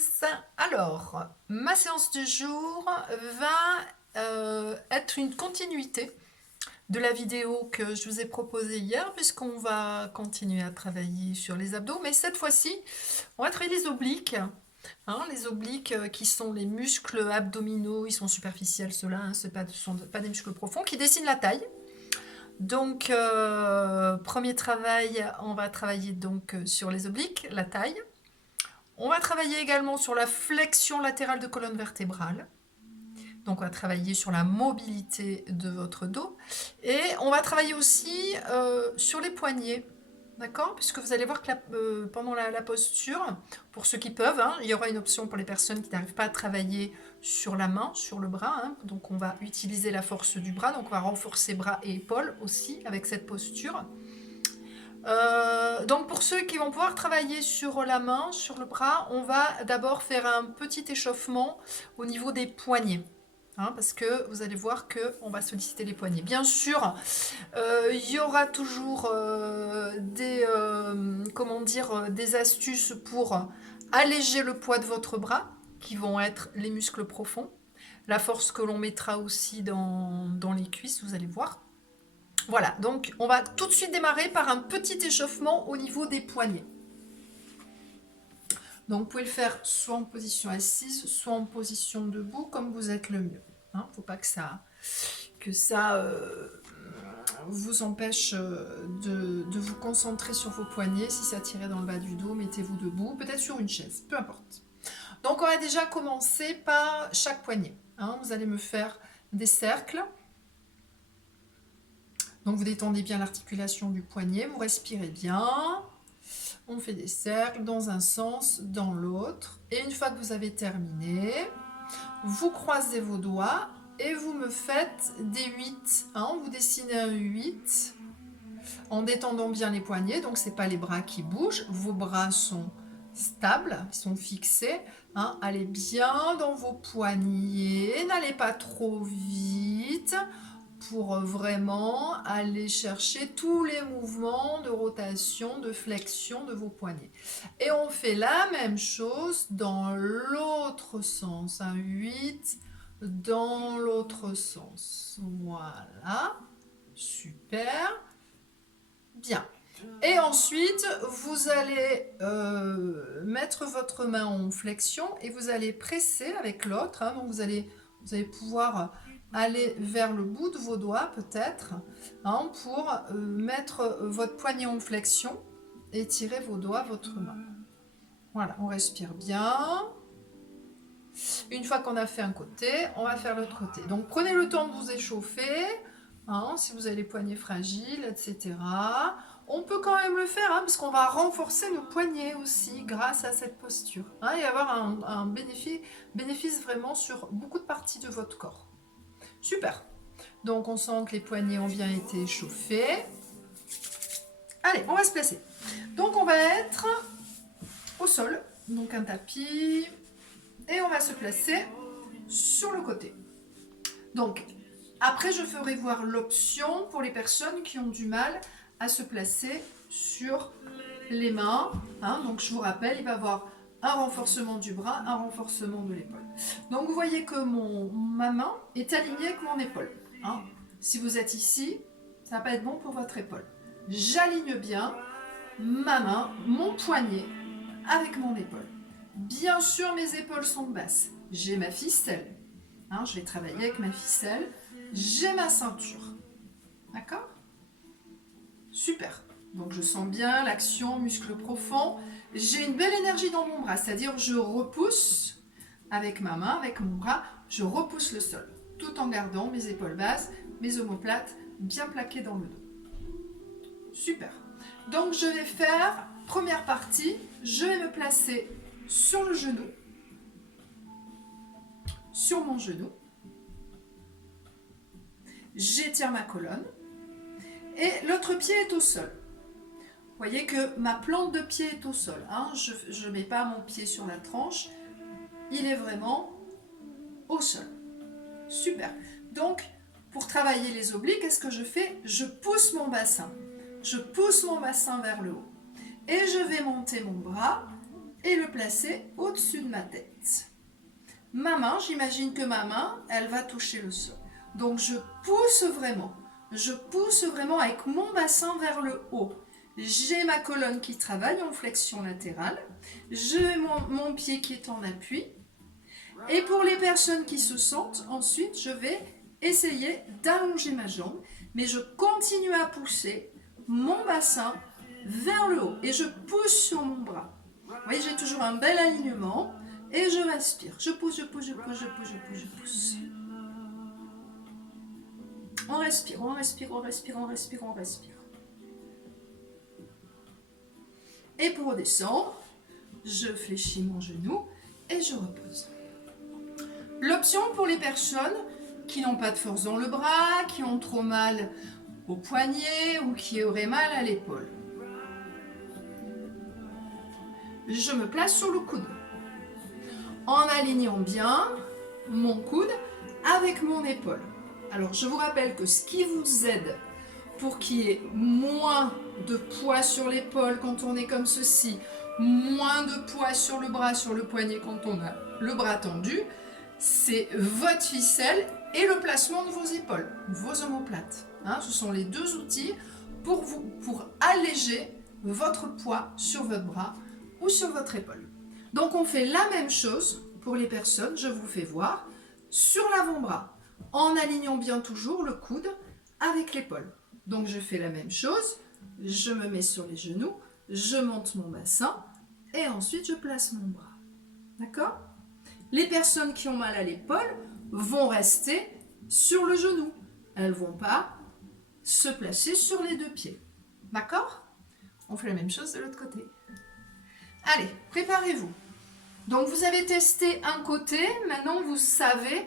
tous. Alors, ma séance du jour va être une continuité de la vidéo que je vous ai proposée hier, puisqu'on va continuer à travailler sur les abdos, mais cette fois-ci, on va travailler les obliques. Hein, les obliques qui sont les muscles abdominaux, ils sont superficiels ceux-là, hein, ce ne sont pas des muscles profonds, qui dessinent la taille. Donc, premier travail, on va travailler donc sur les obliques, la taille. On va travailler également sur la flexion latérale de colonne vertébrale. Donc on va travailler sur la mobilité de votre dos. Et on va travailler aussi sur les poignets. D'accord? Puisque vous allez voir que pendant la posture, pour ceux qui peuvent, hein, il y aura une option pour les personnes qui n'arrivent pas à travailler sur la main, sur le bras. Hein. Donc on va utiliser la force du bras. Donc on va renforcer bras et épaules aussi avec cette posture. Donc pour ceux qui vont pouvoir travailler sur la main, sur le bras, on va d'abord faire un petit échauffement au niveau des poignets. Hein, parce que vous allez voir qu'on va solliciter les poignets. Bien sûr, il y aura toujours des astuces pour alléger le poids de votre bras, qui vont être les muscles profonds. La force que l'on mettra aussi dans les cuisses, vous allez voir. Voilà, donc on va tout de suite démarrer par un petit échauffement au niveau des poignets. Donc vous pouvez le faire soit en position assise, soit en position debout, comme vous êtes le mieux. Il ne faut pas que ça vous empêche de vous concentrer sur vos poignets. Si ça tirait dans le bas du dos, mettez-vous debout, peut-être sur une chaise, peu importe. Donc on va déjà commencer par chaque poignet. Hein, vous allez me faire des cercles. Donc vous détendez bien l'articulation du poignet, vous respirez bien. On fait des cercles dans un sens, dans l'autre. Et une fois que vous avez terminé, vous croisez vos doigts et vous me faites des 8. Hein, vous dessinez un 8 en détendant bien les poignets. Donc ce n'est pas les bras qui bougent, vos bras sont stables, ils sont fixés. Hein, allez bien dans vos poignets, n'allez pas trop vite, pour vraiment aller chercher tous les mouvements de rotation, de flexion de vos poignets. Et on fait la même chose dans l'autre sens, un 8 dans l'autre sens. Voilà, super, bien. Et ensuite, vous allez mettre votre main en flexion et vous allez presser avec l'autre. Hein, donc vous allez pouvoir aller vers le bout de vos doigts peut-être, hein, pour mettre votre poignet en flexion et tirer vos doigts, votre main. Voilà, on respire bien. Une fois qu'on a fait un côté, on va faire l'autre côté. Donc prenez le temps de vous échauffer, hein, si vous avez les poignets fragiles, etc. On peut quand même le faire, hein, parce qu'on va renforcer nos poignets aussi grâce à cette posture. Hein, et avoir un bénéfice vraiment sur beaucoup de parties de votre corps. Super. Donc on sent que les poignets ont bien été échauffés. Allez, on va se placer. Donc on va être au sol, donc un tapis, et on va se placer sur le côté. Donc après je ferai voir l'option pour les personnes qui ont du mal à se placer sur les mains. Hein, donc je vous rappelle, il va y avoir un renforcement du bras, un renforcement de l'épaule. Donc vous voyez que ma main est alignée avec mon épaule. Hein. Si vous êtes ici, ça ne va pas être bon pour votre épaule. J'aligne bien ma main, mon poignet avec mon épaule. Bien sûr, mes épaules sont basses. J'ai ma ficelle. Hein, je vais travailler avec ma ficelle. J'ai ma ceinture. D'accord? Super. Donc je sens bien l'action, muscle profond. J'ai une belle énergie dans mon bras, c'est-à-dire je repousse avec ma main, avec mon bras, je repousse le sol, tout en gardant mes épaules basses, mes omoplates bien plaquées dans le dos. Super. Donc je vais faire, première partie, je vais me placer sur le genou, sur mon genou. J'étire ma colonne et l'autre pied est au sol. Vous voyez que ma plante de pied est au sol. Hein. Je ne mets pas mon pied sur la tranche. Il est vraiment au sol. Super. Donc, pour travailler les obliques, qu'est-ce que je fais? Je pousse mon bassin. Je pousse mon bassin vers le haut. Et je vais monter mon bras et le placer au-dessus de ma tête. Ma main, j'imagine que ma main, elle va toucher le sol. Donc je pousse vraiment avec mon bassin vers le haut. J'ai ma colonne qui travaille en flexion latérale. J'ai mon pied qui est en appui. Et pour les personnes qui se sentent, ensuite, je vais essayer d'allonger ma jambe. Mais je continue à pousser mon bassin vers le haut. Et je pousse sur mon bras. Vous voyez, j'ai toujours un bel alignement. Et je respire. Je pousse, je pousse, je pousse, je pousse, je pousse, je pousse. On respire, on respire, on respire, on respire, on respire. Et pour redescendre, je fléchis mon genou et je repose. L'option pour les personnes qui n'ont pas de force dans le bras, qui ont trop mal au poignet ou qui auraient mal à l'épaule. Je me place sur le coude en alignant bien mon coude avec mon épaule. Alors je vous rappelle que ce qui vous aide pour qu'il y ait moins de poids sur l'épaule quand on est comme ceci, moins de poids sur le bras, sur le poignet quand on a le bras tendu, c'est votre ficelle et le placement de vos épaules, vos omoplates. Ce sont les deux outils pour alléger votre poids sur votre bras ou sur votre épaule. Donc on fait la même chose pour les personnes, je vous fais voir, sur l'avant-bras, en alignant bien toujours le coude avec l'épaule. Donc je fais la même chose, je me mets sur les genoux, je monte mon bassin et ensuite je place mon bras. D'accord ? Les personnes qui ont mal à l'épaule vont rester sur le genou. Elles ne vont pas se placer sur les deux pieds. D'accord ? On fait la même chose de l'autre côté. Allez, préparez-vous. Donc vous avez testé un côté, maintenant vous savez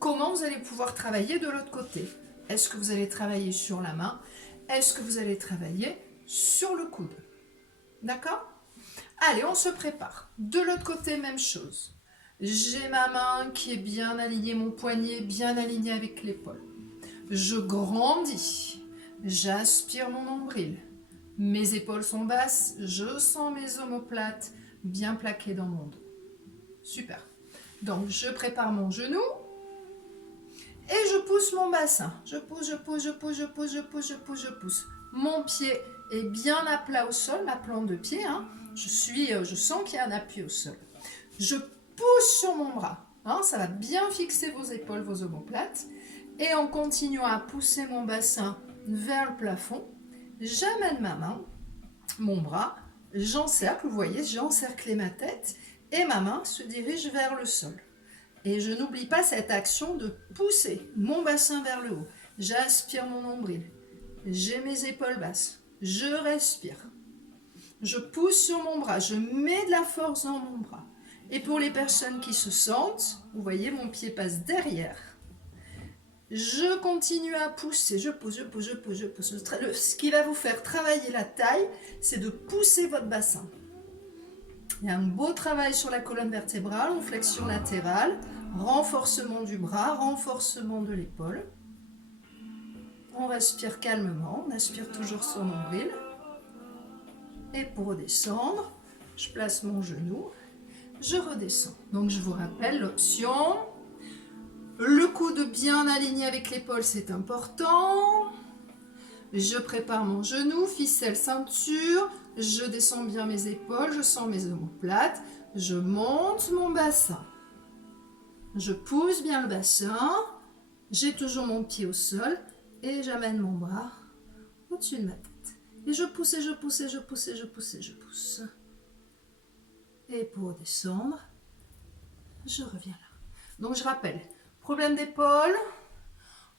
comment vous allez pouvoir travailler de l'autre côté. Est-ce que vous allez travailler sur la main? Est-ce que vous allez travailler sur le coude? D'accord? Allez, on se prépare. De l'autre côté, même chose. J'ai ma main qui est bien alignée, mon poignet bien aligné avec l'épaule. Je grandis. J'aspire mon nombril. Mes épaules sont basses. Je sens mes omoplates bien plaquées dans mon dos. Super. Donc, je prépare mon genou. Et je pousse mon bassin. Je pousse, je pousse, je pousse, je pousse, je pousse, je pousse, je pousse. Mon pied est bien à plat au sol, ma plante de pied. Je sens qu'il y a un appui au sol. Je pousse sur mon bras. Ça va bien fixer vos épaules, vos omoplates. Et en continuant à pousser mon bassin vers le plafond, j'amène ma main, mon bras, j'encercle, vous voyez, j'ai encerclé ma tête et ma main se dirige vers le sol. Et je n'oublie pas cette action de pousser mon bassin vers le haut. J'aspire mon nombril. J'ai mes épaules basses. Je respire. Je pousse sur mon bras. Je mets de la force dans mon bras. Et pour les personnes qui se sentent, vous voyez, mon pied passe derrière. Je continue à pousser. Je pousse, je pousse, je pousse, je pousse. Ce qui va vous faire travailler la taille, c'est de pousser votre bassin. Il y a un beau travail sur la colonne vertébrale, en flexion latérale, renforcement du bras, renforcement de l'épaule. On respire calmement, on aspire toujours son nombril. Et pour redescendre, je place mon genou, je redescends. Donc je vous rappelle l'option. Le coude bien aligné avec l'épaule, c'est important. Je prépare mon genou, ficelle, ceinture. Je descends bien mes épaules, je sens mes omoplates. Je monte mon bassin. Je pousse bien le bassin. J'ai toujours mon pied au sol. Et j'amène mon bras au-dessus de ma tête. Et je pousse, et je pousse, et je pousse, et je pousse, et je pousse. Et pour descendre, je reviens là. Donc je rappelle, problème d'épaule,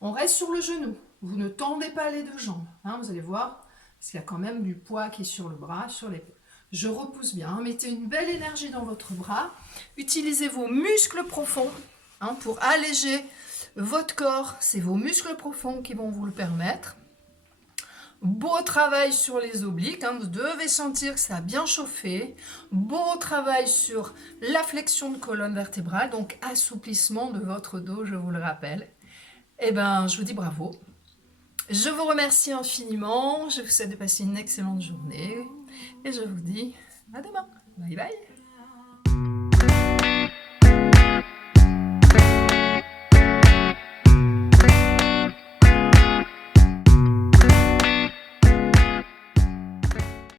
on reste sur le genou. Vous ne tendez pas les deux jambes. Vous allez voir, parce qu'il y a quand même du poids qui est sur le bras, sur l'épaule. Je repousse bien. Mettez une belle énergie dans votre bras. Utilisez vos muscles profonds pour alléger votre corps. C'est vos muscles profonds qui vont vous le permettre. Beau travail sur les obliques. Vous devez sentir que ça a bien chauffé. Beau travail sur la flexion de colonne vertébrale. Donc assouplissement de votre dos, je vous le rappelle. Je vous dis bravo. Je vous remercie infiniment, je vous souhaite de passer une excellente journée et je vous dis à demain. Bye bye.